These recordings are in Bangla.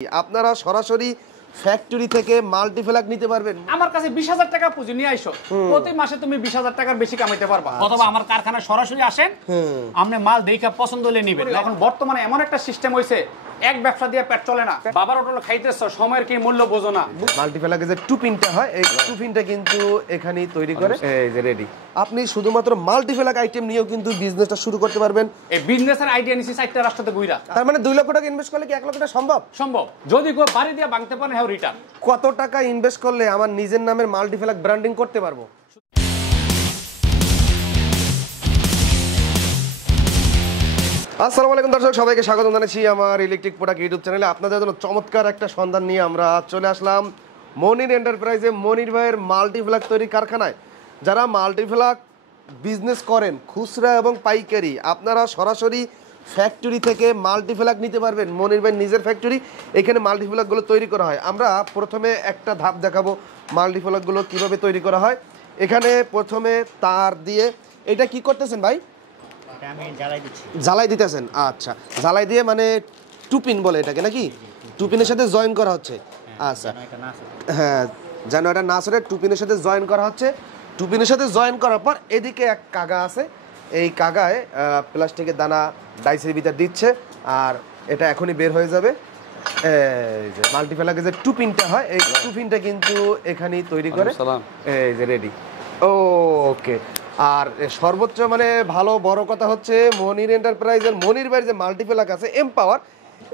আপনারা সরাসরি ফ্যাক্টরি থেকে মাল্টিপ্লাগ নিতে পারবেন। আমার কাছে 20,000 টাকা পুঁজি নিয়ে আইসো, প্রতি মাসে তুমি 20,000 টাকার বেশি কামাইতে পারবা। অথবা আমার কারখানায় সরাসরি আসেন, আপনি মাল দেখে পছন্দ হলে নেবেন। এখন বর্তমানে এমন একটা সিস্টেম হইছে, এক ব্যবসা দিয়ে পেট চলে না। বাবার হোটেল খাইতেছ, সময়ের কি মূল্য বোঝো না। মাল্টিপ্লাগে যে টুপিনটা হয়, এই টুপিনটা কিন্তু এখানেই তৈরি করে, এই যে রেডি। আপনি শুধুমাত্র মাল্টিপ্লাগ আইটেম নিয়েও কিন্তু বিজনেসটা শুরু করতে পারবেন। এই বিজনেসের আইডিয়া নিছি 4টা রাস্তাতে ঘুরা। তার মানে 2 লক্ষ টাকা ইনভেস্ট করলে কি 1 লক্ষ টাকা সম্ভব? সম্ভব, যদি কেউ বাড়ি দিয়ে ভাঙতে পারেন, হ্যাঁ রিটার্ন। কত টাকা ইনভেস্ট করলে আমার নিজের নামের মাল্টিপ্লাগ ব্র্যান্ডিং করতে পারবো? আসসালামু আলাইকুম দর্শক, সবাইকে স্বাগত জানাচ্ছি আমার ইলেকট্রিক প্রোডাক্ট ইউটিউব চ্যানেলে। আপনাদের জন্য চমৎকার একটা সন্ধান নিয়ে আমরা চলে আসলাম মনির এন্টারপ্রাইজে, মনির ভাইয়ের মাল্টিপ্লাগ তৈরি কারখানায়। যারা মাল্টিপ্লাগ বিজনেস করেন খুচরা এবং পাইকারি, আপনারা সরাসরি ফ্যাক্টরি থেকে মাল্টিপ্লাগ নিতে পারবেন। মনির ভাইয়ের নিজের ফ্যাক্টরি, এখানে মাল্টিপ্লাগগুলো তৈরি করা হয়। আমরা প্রথমে একটা ধাপ দেখাবো মাল্টিপ্লাগগুলো কিভাবে তৈরি করা হয়। এখানে প্রথমে তার দিয়ে, এটা কি করতেছেন ভাই? জ্বালাই দিতেছেন। আচ্ছা, জ্বালাই দিয়ে মানে টুপিন বলে এটাকে নাকি? টুপিনের সাথে জয়েন করা হচ্ছে। আচ্ছা, হ্যাঁ, যেন এটা না সরে টুপিনের সাথে জয়েন করা হচ্ছে। টুপিনের সাথে জয়েন করার পর এদিকে এক কাগা আছে, এই কাগায় প্লাস্টিকের দানা ডাইসের ভিতর দিচ্ছে, আর এটা এখনই বের হয়ে যাবে। এই যে মাল্টিপ্লাগে যে টুপিনটা হয়, এই টুপিনটা কিন্তু এখানেই তৈরি করে, এই যে রেডি। ওকে, আর সর্বোচ্চ মানে ভালো বড় কথা হচ্ছে মনির এন্টারপ্রাইজের মনির ভাইয়ের যে মাল্টিপ্লাগ আছে এমপাওয়ার,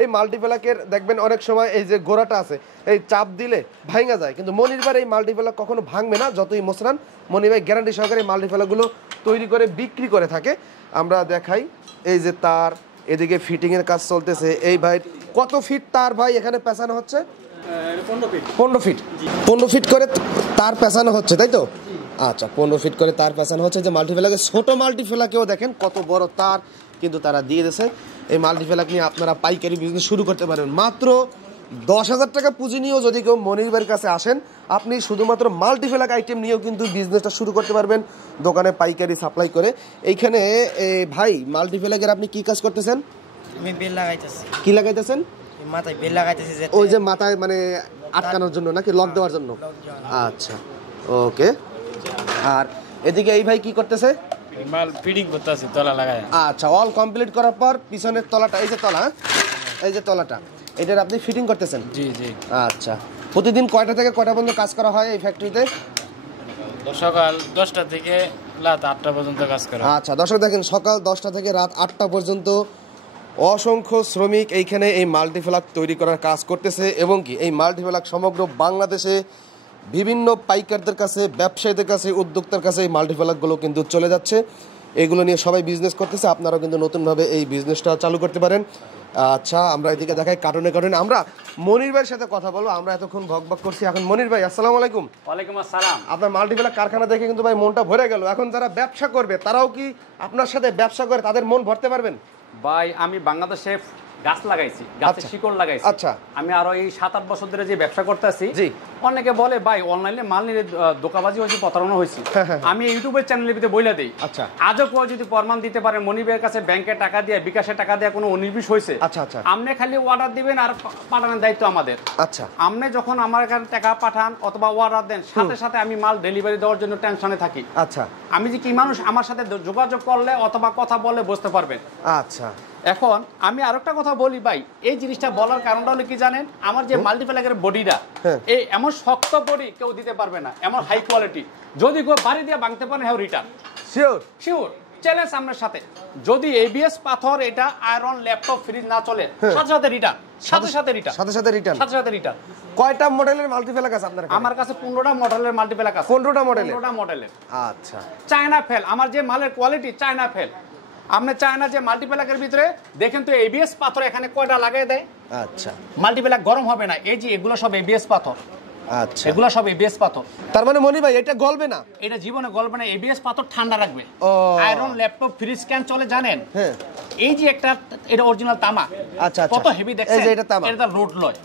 এই মাল্টিপ্লাগের দেখবেন অনেক সময় এই যে গোড়াটা আছে, এই চাপ দিলে ভাঙা যায়, কিন্তু মনির ভাইয়ের এই মাল্টিপ্লাগ কখনো ভাঙবে না। যতই মোসরান, মনির ভাই গ্যারান্টি সহকারে এই মাল্টিপ্লাগগুলো তৈরি করে বিক্রি করে থাকে। আমরা দেখাই, এই যে তার এদিকে ফিটিংয়ের কাজ চলতেছে। এই ভাই কত ফিট তার ভাই এখানে পেঁচানো হচ্ছে? 15 ফিট 15 ফিট করে তার পেঁচানো হচ্ছে, তাই তো? আচ্ছা, 15 ফিট করে তার পেঁচানো হচ্ছে। যে মাল্টিপ্লাগের ছোট মাল্টিপ্লাগেও দেখেন কত বড় তার কিন্তু তারা দিয়ে দিয়েছে। এই মাল্টিপ্লাগ নিয়ে আপনারা পাইকারি বিজনেস শুরু করতে পারেন। মাত্র 10,000 টাকা পুঁজি নিয়েও যদি কেউ মনির ভাইয়ের কাছে আসেন, আপনি শুধুমাত্র মাল্টিপ্লাগ আইটেম নিয়েও কিন্তু বিজনেসটা শুরু করতে পারবেন দোকানে পাইকারি সাপ্লাই করে। এইখানে ভাই মাল্টিপ্লাগের আপনি কি কাজ করতেছেন? আমি বেল লাগাইতেছি। কি লাগাইতেছেন? মাথায় বেল লাগাইতেছি। ওই যে মাথায় মানে আটকানোর জন্য নাকি লক দেওয়ার জন্য? আচ্ছা, ওকে। আর এদিকে এই ভাই কি করতেছে? মাল ফিটিং করতেছি, তলা লাগায়। আচ্ছা, অল কমপ্লিট করার পর পিছনের তলাটা, এই যে তলা, এই যে তলাটা, এটার আপনি ফিটিং করতেছেন? জি জি। আচ্ছা, প্রতিদিন কয়টা থেকে কয়টা পর্যন্ত কাজ করা হয় এই ফ্যাক্টরিতে? সকাল 10টা থেকে রাত 8টা পর্যন্ত কাজ করা। আচ্ছা দর্শক দেখেন, সকাল 10টা থেকে রাত 8টা পর্যন্ত অসংখ্য শ্রমিক এইখানে এই মাল্টিপ্লাগ তৈরি করার কাজ করতেছে, এবং কি এই মাল্টিপ্লাগ সমগ্র বাংলাদেশে বিভিন্ন পাইকারদের কাছে, ব্যবসায়ীদের কাছে, উদ্যোক্তার কাছে এই মাল্টিপ্লাগগুলো কিন্তু চলে যাচ্ছে। এগুলো নিয়ে সবাই বিজনেস করতেছে, আপনারাও কিন্তু নতুনভাবে এই বিজনেসটা চালু করতে পারেন। আচ্ছা, আমরা এদিকে দেখাই কার্টুনে কার্টুনে। আমরা মনির ভাইয়ের সাথে কথা বলবো। আমরা এতক্ষণ বকবক করছি, এখন মনির ভাই আসসালামু আলাইকুম। ওয়ালাইকুম আসসালাম। আপনার মাল্টিপ্লাগ কারখানা দেখে কিন্তু ভাই মনটা ভরে গেল। এখন যারা ব্যবসা করবে তারাও কি আপনার সাথে ব্যবসা করে তাদের মন ভরতে পারবেন? ভাই আমি বাংলাদেশে গাছ লাগাইছি, গাছের শিকড় লাগাইছি। আচ্ছা, আমি আরো এই 7-8 বছর ধরে যে ব্যবসা করতেছি। জি। অনেকে বলে ভাই অনলাইনে মাল নিয়ে দোকাবাজি হয়েছে, প্রতারণা হয়েছে। আমি ইউটিউবের চ্যানেলের ভিতরে বইলা দেই। আচ্ছা, আজও কেউ যদি প্রমাণ দিতে পারেন মনির ভাইয়ের কাছে ব্যাংকে টাকা দিয়ে, বিকাশে টাকা দিয়ে কোনো অনির্বিষ হয়েছে, আচ্ছা আচ্ছা, আপনি খালি অর্ডার দিবেন আর পাঠানোর দায়িত্ব আমাদের। আচ্ছা, আপনি যখন আমার এখানে টাকা পাঠান অথবা অর্ডার দেন, সাথে সাথে আমি মাল ডেলিভারি দেওয়ার জন্য টেনশনে থাকি। আচ্ছা, আমি যে কি মানুষ, আমার সাথে যোগাযোগ করলে অথবা কথা বললে বুঝতে পারবেন। আচ্ছা, এখন আমি আরেকটা কথা বলি ভাই, এই জিনিসটা বলার কারণটা হলো কি জানেন? আমার যে মাল্টিপ্লাগের বডিটা, এই এমন শক্ত বডি কেউ দিতে পারবে না, এমন হাই কোয়ালিটি। যদি কেউ বাড়ি দিয়ে ভাঙতে পারে, হ্যাঁ রিটার্ন। শিওর শিওর, চ্যালেঞ্জ আপনার সাথে। যদি এবিএস পাথর, এটা আয়রন, ল্যাপটপ, ফ্রিজ না চলে, সাথে সাথে রিটার্ন, সাথে সাথে রিটার্ন, সাথে সাথে রিটার্ন, সাথে সাথে রিটার্ন। কয়টা মডেলের মাল্টিপ্লাগ আছে আপনার? আমার কাছে 15টা মডেলের মাল্টিপ্লাগ আছে। 15টা মডেলের? 15টা মডেলের। আচ্ছা, চায়না ফেল, আমার যে মালের কোয়ালিটি চায়না ফেল। আপনি চায়না যে মাল্টিপ্লাগের ভিতরে দেখেন তো এবিএস পাথর এখানে কয়টা লাগাই দেয়। আচ্ছা, মাল্টিপ্লাগ গরম হবে না। এই যে এগুলো সব এবিএস পাথর। আচ্ছা, এগুলো সব এবিএস পাথর। তার মানে মনি ভাই এটা গলবে না? এটা জীবনে গলবে না। এবিএস পাথর ঠান্ডা রাখবে। আয়রন, ল্যাপটপ, ফ্রিজ ক্যান চলে জানেন? হ্যাঁ। এই যে একটা এটা অরিজিনাল তামা, আচ্ছা আচ্ছা, কত হেভি দেখছেন, এই যে এটা তামা, এটা রোড লয়।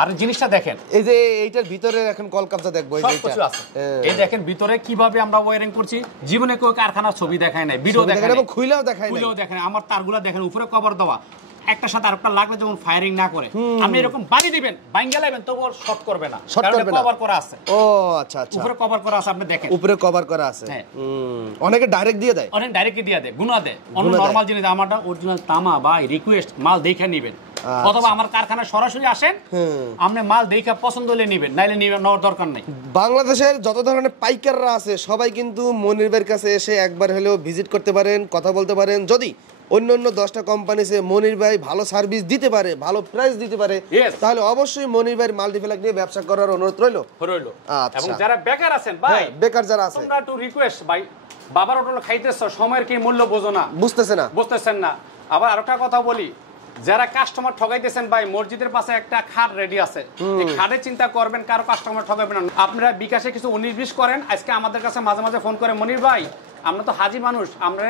আর জিনিসটা দেখেন, এই যে এইটার ভিতরে এখন কলকাতা দেখবো, এই যে সবকিছু আছে। এই দেখেন ভিতরে কিভাবে আমরা ওয়্যারিং করছি, জীবনে কেউ কারখানার ছবি দেখায় নাই, ভিডিও দেখায় নাই, খুলেও দেখায় নাই, আমার তারগুলা দেখেন উপরে কভার দেওয়া, একটা সাথে আরেকটা লাগলে যেমন ফায়ারিং না করে, আপনি এরকম বাড়ি দিবেন ভাঙ্গা লাইবেন তবু শর্ট করবে না, কারণ কভার করা আছে। ও আচ্ছা আচ্ছা, উপরে কভার করা আছে, আপনি দেখেন উপরে কভার করা আছে। অনেকে ডাইরেক্ট দিয়ে দেয়, অনেক ডাইরেক্ট দিয়ে দেয়, গুণা দেয়, অন্য নরমাল জিনিস। আমারটা অরিজিনাল তামা ভাই, রিকোয়েস্ট মাল দেখে নেবেন, অথবা আমার কারখানায় সরাসরি আসেন, আপনি মাল দেখে পছন্দ হলে নেবেন, নাইলে নেওয়ার দরকার নাই। বাংলাদেশের যত ধরনের পাইকাররা আছে সবাই কিন্তু মনির ভাইয়ের কাছে এসে একবার হলেও ভিজিট করতে পারেন, কথা বলতে পারেন। যদি অন্য অন্য 10টা কোম্পানিতে মনির ভাই ভালো সার্ভিস দিতে পারে, ভালো প্রাইস দিতে পারে, তাহলে অবশ্যই মনির ভাইয়ের মাল্টিপ্লাক নিয়ে ব্যবসা করার অনুরোধ রইল। আচ্ছা, এবং যারা বেকার আছেন ভাই, বেকার যারা আছে, তোমরা একটু রিকোয়েস্ট ভাই, বাবার হোটেলে খাইতেছো, সময়ের কি মূল্য বোঝো না, বুঝতেছেন না। আবার আরেকটা কথা বলি, যারা কাস্টমার ঠগাইতেছেন ভাই, মসজিদের পাশে একটা খাট রেডি আছে, এই খাটে চিন্তা করবেন, কারো কাস্টমার ঠগাবেন না। আপনারা বিকাশে কিছু 19-20 করেন, আজকে আমাদের কাছে মাঝে মাঝে ফোন করে, মনির ভাই আমরা তো হাজি মানুষ, আমরা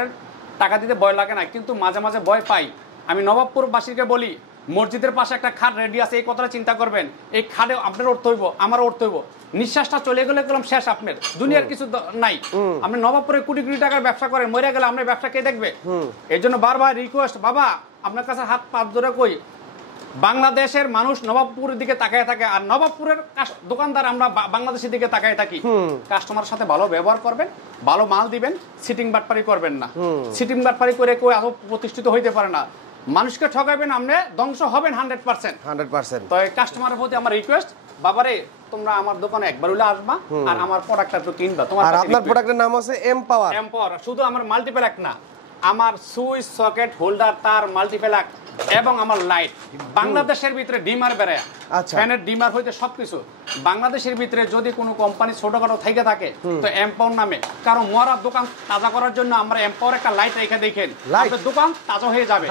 টাকা দিতে ভয় লাগে না, কিন্তু মাঝে মাঝে ভয় পাই। আমি নবাবপুরবাসীকে বলি, মসজিদের পাশে একটা খাট রেডি আছে, এই কথাটা চিন্তা করবেন, এই খাটে আপনার উঠতে হইব, আমার উঠতে হইব, নিঃশ্বাসটা চলে গেলে গেলাম শেষ, আপনার দুনিয়ার কিছু নাই। আপনি নবাবপুরে কোটি কোটি টাকার ব্যবসা করেন, মরে গেলে আপনার ব্যবসা কে দেখবে? এই জন্য বারবার রিকোয়েস্ট, বাবা আপনার কাছে হাত পাত ধরে কই, বাংলাদেশের মানুষ নবাবপুরের দিকে তাকায় থাকে, আর নবাবপুরের দোকানদার আমরা বাংলাদেশের দিকে তাকায় থাকি। কাস্টমারের সাথে ভালো ব্যবহার করবেন, ভালো মাল দিবেন, সিটিং বাটপারি করবেন না। সিটিং বাটপারি করে কেউ এত প্রতিষ্ঠিত হইতে পারে না। মানুষকে ঠকাবেন, আপনি ধ্বংস হবেন 100%। তো কাস্টমারের প্রতি আমার রিকোয়েস্ট, বাবারে তোমরা আমার দোকানে একবার হইলে আসবা, আর আমার প্রোডাক্টটা একটু কিনবা। তোমার আর আপনার প্রোডাক্টের নাম আছে এমপাওয়ার। শুধু আমার মাল্টিপ্যাক না, আমার সুইচ, সকেট, হোল্ডার, তার, মাল্টিপ্যাক এবং আমার লাইট বাংলাদেশের ভিতরে ডিমার বেড়ে, ফ্যানের ডিমার হইতে সবকিছু বাংলাদেশের ভিতরে। যদি কোনো কোম্পানি ছোটখাটো থেকে থাকে তো এমপাওয়ার নামে, কারণ মরার দোকান তাজা করার জন্য আমরা এমপাওয়ার একটা লাইট রেখে দেখেন, আপনার দোকান তাজা হয়ে যাবে।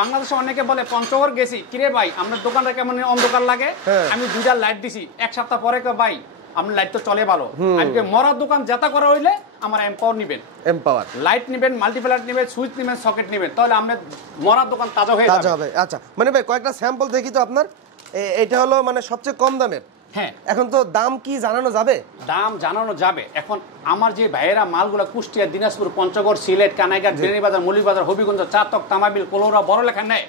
বাংলাদেশে অনেকে বলে পঞ্চগড় গেছি, কিরে ভাই আপনার দোকানটা কেমন অন্ধকার লাগে, আমি 2টা লাইট দিছি, এক সপ্তাহ পরে ভাই আপনার লাইট তো চলে ভালো। আজকে মরার দোকান যেটা করা হইলে আমার এমপাওয়ার নিবেন, এমপাওয়ার লাইট নিবেন, মাল্টিপ্লাক নিবেন, সুইচ নিবেন, সকেট নিবেন, তাহলে আমরা মরার দোকান তাজা হয়ে যাবে। আচ্ছা, মানে ভাই কয়েকটা স্যাম্পল দেখি তো আপনার। এটা হলো মানে সবচেয়ে কম দামের। হ্যাঁ, এখন তো দাম কি জানানো যাবে? দাম জানানো যাবে। এখন আমার যে ভাইয়েরা মালগুলা কুষ্টিয়া, দিনাজপুর, পঞ্চগড়, সিলেট, কানাইঘাট, বেনিবাজার, মৌলভীবাজার, হবিগঞ্জ, চাতক, তামাবিল, কলৌরা, বড় লেখা নেয়,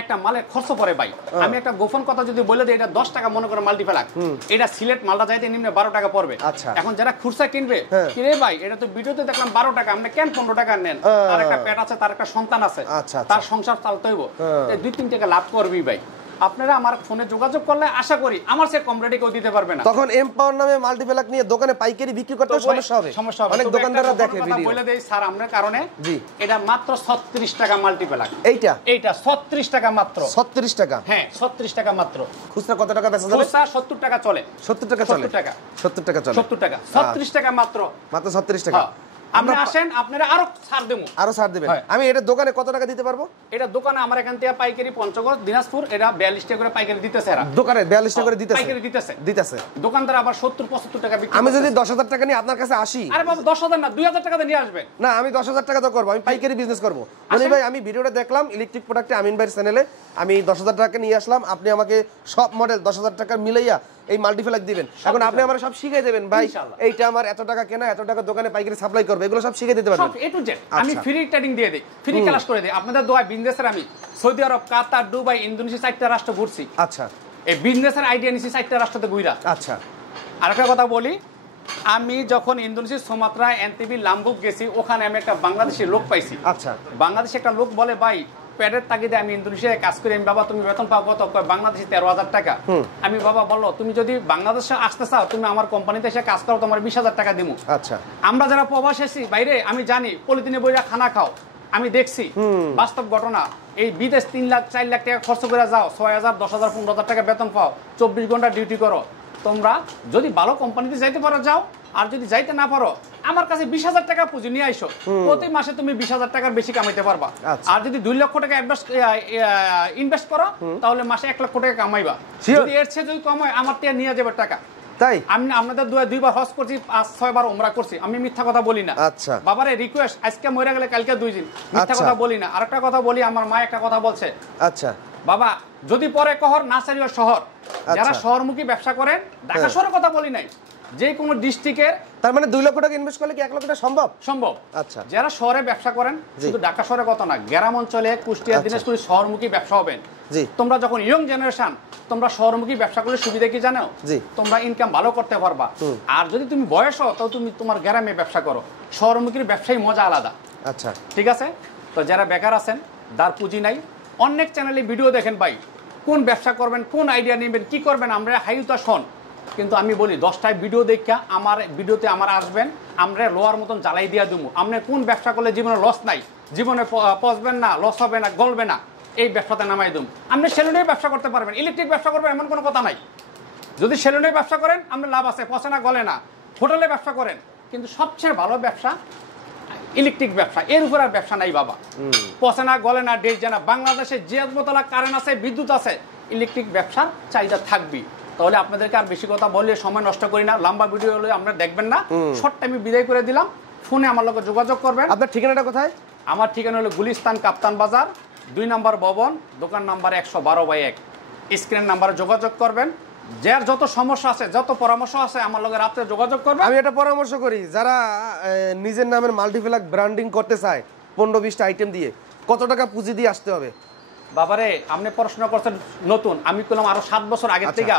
একটা মালের খরচ পড়ে ভাই। আমি একটা গোপন কথা যদি বলে দিই, এটা 10 টাকা মনে করে মাল্টিপ্লাক, এটা সিলেট মালটা যাইতে নিম্নে 12 টাকা পড়বে। এখন যারা খুচরা কিনবে, কিরে ভাই এটা তো ভিডিওতে দেখলাম 12 টাকা, আপনি কেন 15 টাকা নেন? তার একটা পেট আছে, তার একটা সন্তান আছে, তার সংসার চালাতে হইব, 2-3 টাকা লাভ করবি ভাই। আপনারা আমার ফোনে যোগাযোগ করলে আশা করি আমার সে কম রেটে কেউ দিতে পারবে না। তখন এমপাওয়ার নামে মাল্টিপ্লাক নিয়ে দোকানে পাইকারি বিক্রি করতে সমস্যা হবে। অনেক দোকানদাররা দেখে ভিডিও বলে দেই স্যার আমরা কারণে, জি এটা মাত্র 36 টাকা মাল্টিপ্লাক। এইটা 36 টাকা মাত্র। 36 টাকা? হ্যাঁ 36 টাকা মাত্র। খুচরা কত টাকা বেচা যাবে? খুচরা 70 টাকা চলে। 70 টাকা চলে? 70 টাকা। 70 টাকা চলে। 70 টাকা 36 টাকা মাত্র। মাত্র 36 টাকা। আপনি আসেন, আপনারা আরো ছাড় দেবো। আরো ছাড় দিবেন? আমি এটা দোকানে কত টাকা দিতে পারবো? এটা দোকানে আমার এখান থেকে পাইকারি পঞ্চগড়, দিনাজপুর এটা 42 টাকা করে পাইকারি দিতেছে। এরা দোকানে 42 টাকা করে দিতেছে? পাইকারি দিতেছে। দোকানদার আবার 70-75 টাকা বিক্রি। আমি যদি 10,000 টাকা নিয়ে আপনার কাছে আসি? আরে বাবা 10,000 না 2,000 টাকা দিয়ে নিয়ে আসবেন। না আমি 10,000 টাকা তো করব, আমি পাইকারি বিজনেস করব। মনি ভাই আমি ভিডিওটা দেখলাম ইলেকট্রিক প্রোডাক্টে আমিন ভাইয়ের চ্যানেলে, আমি 10,000 টাকা নিয়ে আসলাম, আপনি আমাকে সব মডেল 10,000 টাকা মিলাইয়া এই মাল্টিপ্লাক দিবেন। এখন আপনি আমারে সব শিখিয়ে দেবেন ভাই, এইটা আমার এত টাকা কেনা, এত টাকা দোকানে পাইকারি সাপ্লাই করবে, এগুলো সব শিখিয়ে দিতে পারবেন? সব এ টু জেড আমি ফ্রি ট্রেনিং দিয়ে দেই, ফ্রি ক্লাস করে দেই। আপনাদের দোয়ায় বিজনেসের আমি সৌদি আরব, কাতার, দুবাই, ইন্দোনেশিয়া 4টা রাষ্ট্র ঘুরছি। আচ্ছা, এই বিজনেসের আইডিয়া নিছি 4টা রাষ্ট্রতে ঘুরা। আচ্ছা, আরেকটা কথা বলি, আমি যখন ইন্দোনেশিয়া, সুমাত্রা, এনটিভি, লাম্বুক গেছি, ওখানে আমি একটা বাংলাদেশি লোক পাইছি। আচ্ছা, বাংলাদেশি একটা লোক বলে ভাই পেটের তাগিদে আমি ইন্দোনেশিয়ায় কাজ করি। আমি বাবা তুমি বেতন পাও কত? বাংলাদেশি 13,000 টাকা। আমি বাবা বললো তুমি যদি বাংলাদেশে আসতে চাও তুমি আমার কোম্পানিতে এসে কাজ করো, তোমার 20,000 টাকা দিব। আচ্ছা, আমরা যারা প্রবাসী আছি বাইরে, আমি জানি পলিথিনে বইরা খানা খাও, আমি দেখছি বাস্তব ঘটনা। এই বিদেশ 3 লাখ 4 লাখ টাকা খরচ করে যাও, 6,000 10,000 15,000 টাকা বেতন পাও, 24 ঘন্টা ডিউটি করো। তোমরা যদি ভালো কোম্পানিতে যাইতে পারো যাও, আর যদি যাইতে না পারো আমার কাছে 20,000 টাকা পুঁজি নিয়ে আইসো, প্রতি মাসে তুমি 20,000 টাকার বেশি কামাইতে পারবা। আর যদি 2 লক্ষ টাকা ইনভেস্ট করো তাহলে মাসে 1 লক্ষ টাকা কামাইবা। যদি এর চেয়ে যদি কম হয় আমার তে নিয়ে যাবে টাকা। তাই আমি আপনাদের দুইবার হজ করছি, 5-6 বার উমরা করছি, আমি মিথ্যা কথা বলি না। আচ্ছা বাবারে রিকোয়েস্ট, আজকে মরে গেলে কালকে 2 দিন, মিথ্যা কথা বলি না। আরেকটা কথা বলি, আমার মা একটা কথা বলছে, আচ্ছা বাবা যদি পরে কহর নাসারিয়া শহর, যারা শহরমুখী ব্যবসা করেন, ঢাকা শহরের কথা বলি নাই, যে কোনো ডিস্ট্রিক্টের, তার মানে 2 লক্ষ টাকা ইনভেস্ট করলে কি 1 লক্ষ টাকা সম্ভব? সম্ভব। আচ্ছা যারা শহরে ব্যবসা করেন, শুধু ঢাকা শহরের কথা না, গ্রাম অঞ্চলে কুষ্টিয়া দিনাজপুর শহরমুখী ব্যবসা হবেন। জি তোমরা যখন ইয়ং জেনারেশন, তোমরা শহরমুখী ব্যবসা করলে সুবিধা কি জানো? জি তোমরা ইনকাম ভালো করতে পারবা। আর যদি তুমি বয়স হও, তাও তুমি তোমার গ্রামে ব্যবসা করো, শহরমুখীর ব্যবসায় মজা আলাদা। আচ্ছা ঠিক আছে? তো যারা বেকার আছেন, যার পুঁজি নাই, অনেক চ্যানেলে ভিডিও দেখেন ভাই, কোন ব্যবসা করবেন, কোন আইডিয়া নেবেন, কি করবেন, আমরা হাইউতা শোন। কিন্তু আমি বলি 10টায় ভিডিও দেখা আমার ভিডিওতে আমার আসবেন, আমরা লোয়ার মতন জ্বালাই দিয়া দেবো। আপনি কোন ব্যবসা করলে জীবনে লস নাই, জীবনে পচবেন না, লস হবে না, গলবে না, এই ব্যবসাতে নামাই দেবো। আপনি সেলুনের ব্যবসা করতে পারবেন, ইলেকট্রিক ব্যবসা করবেন, এমন কোনো কথা নাই। যদি সেলুনের ব্যবসা করেন আপনার লাভ আছে, পচে না, গলে না। হোটেলে ব্যবসা করেন, কিন্তু সবচেয়ে ভালো ব্যবসা ইলেকট্রিক ব্যবসা, এর উপর আর ব্যবসা নাই বাবা। পচে না, গলে না, ডেট জানা। বাংলাদেশে যে বোতলা কারেন্ট আছে, বিদ্যুৎ আছে, ইলেকট্রিক ব্যবসার চাহিদা থাকবে। তাহলে আপনাদেরকে আর বেশি কথা বললে সময় নষ্ট করি না, লম্বা ভিডিও হলে আপনারা দেখবেন না, শর্ট টাইমে বিদায় করে দিলাম। ফোনে আমার লোক যোগাযোগ করবেন। আপনার ঠিকানাটা কোথায়? আমার ঠিকানা হলো গুলিস্তান কাপ্তান বাজার, 2 নম্বর ভবন, দোকান নাম্বার 112/1। স্ক্রিন নাম্বারে যোগাযোগ করবেন। যার যত সমস্যা আছে, যত পরামর্শ আছে, আমার লগে রাত্রে যোগাযোগ করবেন। আমি একটা পরামর্শ করি, যারা নিজের নামের মাল্টিপ্লাক ব্র্যান্ডিং করতে চায় 15-20টা আইটেম দিয়ে, কত টাকা পুঁজি দিয়ে আসতে হবে? বাবারে আপনি পড়াশোনা করছেন নতুন, আমি করলাম আরো 7 বছর আগের থেকে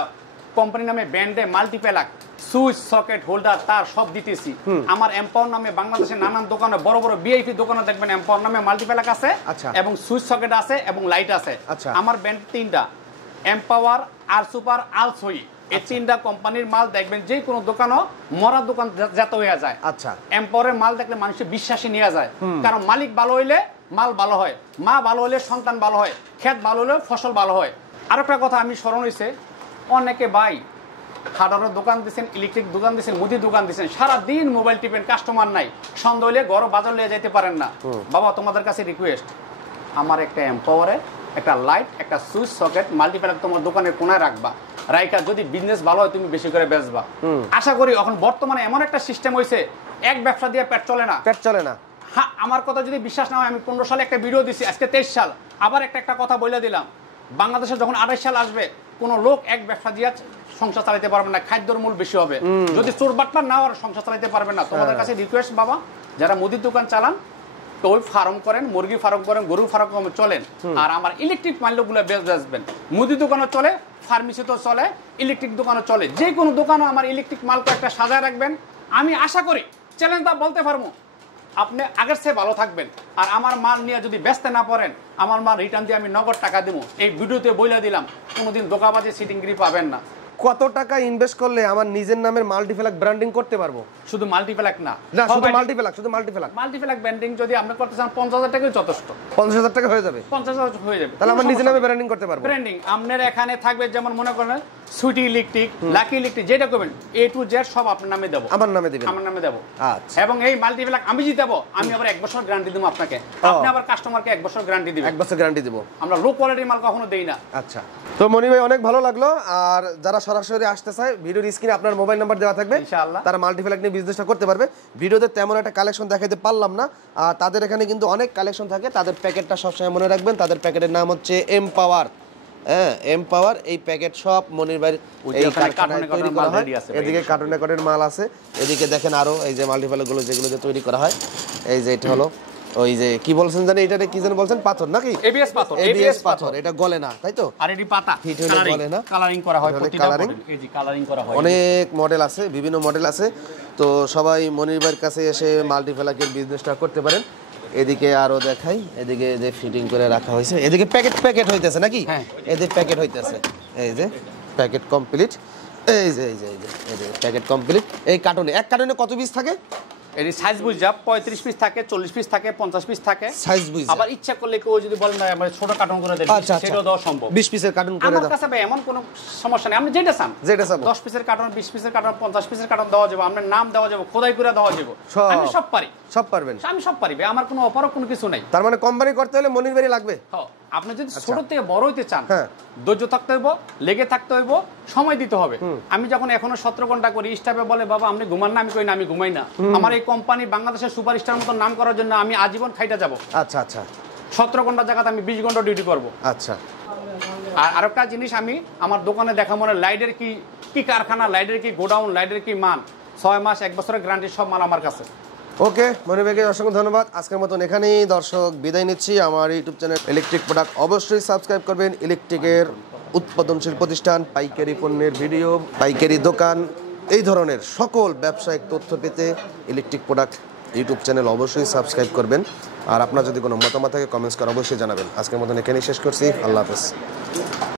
কোম্পানি নামে ব্র্যান্ডে মাল্টিপ্লাক সুইচ, সকেট, হোল্ডার, তার সব দিতেছি। আমার এমপাওয়ার নামে বাংলাদেশের নানান দোকানে, বড় বড় ভিআইপি দোকানে দেখবেন এমপাওয়ার নামে মাল্টিপ্লাক আছে, এবং সুইচ সকেট আছে, এবং লাইট আছে। আমার ব্র্যান্ড 3টা, এমপাওয়ার, আর সুপার, আলসই। এই 3টা কোম্পানির মাল দেখবেন যে কোনো দোকানও মরা দোকান যত হয়ে যায়। আচ্ছা এমপাওয়ারের মাল দেখলে মানুষের বিশ্বাসী নিয়ে যায়, কারণ মালিক ভালো হইলে মাল ভালো হয়, মা ভালো হলে সন্তান ভালো হয়, ক্ষেত ভালো হলে ফসল ভালো হয়। আরেকটা কথা আমি স্মরণ হয়েছে, অনেকে ভাই হার্ডওয়ারের দোকান দিচ্ছেন, ইলেকট্রিক দোকান দিচ্ছেন, মুদি দোকান দিচ্ছেন, সারাদিন মোবাইল টিপেন, কাস্টমার নাই, সন্ধ্যা হইলে ঘর বাজার লিয়ে যেতে পারেন না। বাবা তোমাদের কাছে রিকোয়েস্ট, আমার একটা এমপাওয়ারে একটা লাইট, একটা সুইচ সকেট মাল্টিপ্লাক তোমার দোকানের কোনায় রাখবা, রাইকা যদি বিজনেস ভালো হয় তুমি বেশি করে বেচবা। আশা করি এখন বর্তমানে এমন একটা সিস্টেম হয়েছে, এক ব্যবসা দিয়ে পেট চলে না, পেট চলে না। হ্যাঁ, আমার কথা যদি বিশ্বাস না হয়, আমি 15 সালে একটা ভিডিও দিছি, আজকে 23 সাল, আবার একটা কথা বলে দিলাম, বাংলাদেশে যখন 28 সাল আসবে, কোন লোক এক ব্যবসা দিয়ে সংসার চালাতে পারবে না, খাদ্যর মূল বেশি হবে, যদি চোর বাটপার না, আর সংসার চালাতে পারবে না। তোমাদের কাছে রিকোয়েস্ট বাবা, যারা মুদির দোকান চালান, ওই ফার্ম করেন, মুরগি ফার্ম করেন, গরু ফার্ম চলেন, আর আমার ইলেকট্রিক মাল্যগুলো বেচবেন। মুদি দোকানও চলে, ফার্মেসি তো চলে, ইলেকট্রিক দোকানও চলে, যে কোনো দোকানও আমার ইলেকট্রিক মালকে একটা সাজায় রাখবেন। আমি আশা করি, চ্যালেঞ্জটা বলতে পারবো, আপনি আগের চেয়ে ভালো থাকবেন। আর আমার মাল নিয়ে যদি বেচতে না পারেন, আমার মাল রিটার্ন দিয়ে আমি নগদ টাকা দেবো। এই ভিডিওতে বইলা দিলাম, কোনোদিন দোকানবাজি সিটিংগিরি পাবেন না। কত টাকা ইনভেস্ট করলে আমার নিজের নামের মাল্টিপ্লাক ব্র্যান্ডিং করতে পারবো? শুধু মাল্টিপ্লাক না, শুধু মাল্টিপ্লাক, শুধু মাল্টিপ্লাক। মাল্টিপ্লাক ব্র্যান্ডিং যদি আপনি করতে চান 50,000 টাকাই যথেষ্ট। 50,000 টাকা হয়ে যাবে? 50,000 হয়ে যাবে। তাহলে আমার নিজের নামে ব্র্যান্ডিং করতে পারবো। ব্র্যান্ডিং আপনার এখানে থাকবে, যেমন মনে করেন সুইটি ইলেকট্রিক, লাকি ইলেকট্রিক, যেটা করবেন A to Z সব আপনার নামে দেবো, আমার নামে দিবেন? আমার নামে দেবো। আচ্ছা। এবং এই মাল্টিপ্লাক আমি জিতাবো, আমি আবার 1 বছর গ্যারান্টি দেবো আপনাকে, আপনি আবার কাস্টমারকে 1 বছর গ্যারান্টি দিবেন। 1 বছর গ্যারান্টি দেবো। আমরা লো কোয়ালিটির মাল কখনো দেই না। আচ্ছা, তো মনি ভাই অনেক ভালো লাগলো। আর যারা সরাসরি আসতে চায়, ভিডিওর স্ক্রিনে আপনার মোবাইল নাম্বার দেওয়া থাকবে, ইনশাআল্লাহ তারা মাল্টিপ্লাক নিয়ে বিজনেসটা করতে পারবে। ভিডিওতে তেমন একটা কালেকশন দেখাইতে পারলাম না, আর তাদের এখানে কিন্তু অনেক কালেকশন থাকে। তাদের প্যাকেটটা সবসময় মনে রাখবেন, তাদের প্যাকেটের নাম হচ্ছে এমপাওয়ার। হ্যাঁ, এমপাওয়ার। এই প্যাকেট সব মনির ভাইয়ের এই কারখানায় তৈরি করা হয়। এদিকে কার্টুনে কার্টুনের মাল আছে, এদিকে দেখেন আরো এই যে মাল্টিপ্লাকগুলো যেগুলো যে তৈরি করা হয়। এই যে এটা হলো ওই যে কি বলছেন জানি, এটাতে কি যেন বলছেন, পাথর নাকি? এবিএস পাথর। এবিএস পাথর, এটা গলে না, তাই তো? আর এটি পাতা হিট হলে গলে না, কালারিং করা হয়, প্রতিটা কালারিং। এই যে কালারিং করা হয়। অনেক মডেল আছে, বিভিন্ন মডেল আছে। তো সবাই মনির ভাইয়ের কাছে এসে মাল্টিপ্লাকের বিজনেসটা করতে পারেন। এদিকে আরো দেখাই, এদিকে যে ফিটিং করে রাখা হয়েছে, এদিকে প্যাকেট হইতেছে নাকি? এদিকে প্যাকেট হইতেছে, এই যে প্যাকেট কমপ্লিট, এই যে প্যাকেট কমপ্লিট। এই কার্টুনে, এক কার্টুনে কত পিস থাকে? এর সাইজ বুঝা 35 পিস থাকে, 40 পিস থাকে, 50 পিস থাকে। সাইজ বুঝা। আবার ইচ্ছা করলে কেউ যদি বলেন না আমরা ছোট কার্টন করে দেন, সেটাও দেওয়া সম্ভব। 20 পিসের কার্টন করে দাও। আমার কাছে ভাই এমন কোনো সমস্যা নেই, আপনি যেটা চান। 10 পিসের কার্টন, 20 পিসের কার্টন, 50 পিসের কার্টন দেওয়া যাবে, আপনার নাম দেওয়া যাবে, খোদাই করে দেওয়া যাবে। আমি সব পারি। সব পারবেন? আমি সব পারি ভাই, আমার কোনো অপারক কোনো কিছু নাই। তার মানে কোম্পানি করতে হলে মনির ভাই লাগবে? হ্যাঁ, আপনি যদি ছোট থেকে বড় হইতে চান, হ্যাঁ, ধৈর্য থাকতে হইব, লেগে থাকতে হইব, সময় দিতে হবে। আমি যখন এখনো 17 ঘন্টা করি, স্টাফে বলে বাবা আপনি ঘুমান না, আমি কই না আমি ঘুমাই না। আমার এই কোম্পানি বাংলাদেশের সুপারস্টার মতো নাম করার জন্য আমি আজীবন খাইটা যাব। আচ্ছা আচ্ছা। 17 ঘন্টা জায়গাতে আমি 20 ঘন্টা ডিউটি করব। আচ্ছা। আর আরেকটা জিনিস, আমি আমার দোকানে দেখা মনে লাইটের কি কি কারখানা, লাইটের কি গোডাউন, লাইটের কি মান, 6 মাস 1 বছরের গ্যারান্টি সব মাল আমার কাছে। ওকে মনির ভাইকে অসংখ্য ধন্যবাদ। আজকের মতন এখানেই দর্শক বিদায় নিচ্ছি। আমার ইউটিউব চ্যানেল ইলেকট্রিক প্রোডাক্ট অবশ্যই সাবস্ক্রাইব করবেন। ইলেকট্রিকের উৎপাদনশীল প্রতিষ্ঠান, পাইকারি পণ্যের ভিডিও, পাইকারি দোকান, এই ধরনের সকল ব্যবসায়িক তথ্য পেতে ইলেকট্রিক প্রোডাক্ট ইউটিউব চ্যানেল অবশ্যই সাবস্ক্রাইব করবেন। আর আপনার যদি কোনো মতামত থাকে কমেন্টস করে অবশ্যই জানাবেন। আজকের মতন এখানেই শেষ করছি। আল্লাহ হাফেজ।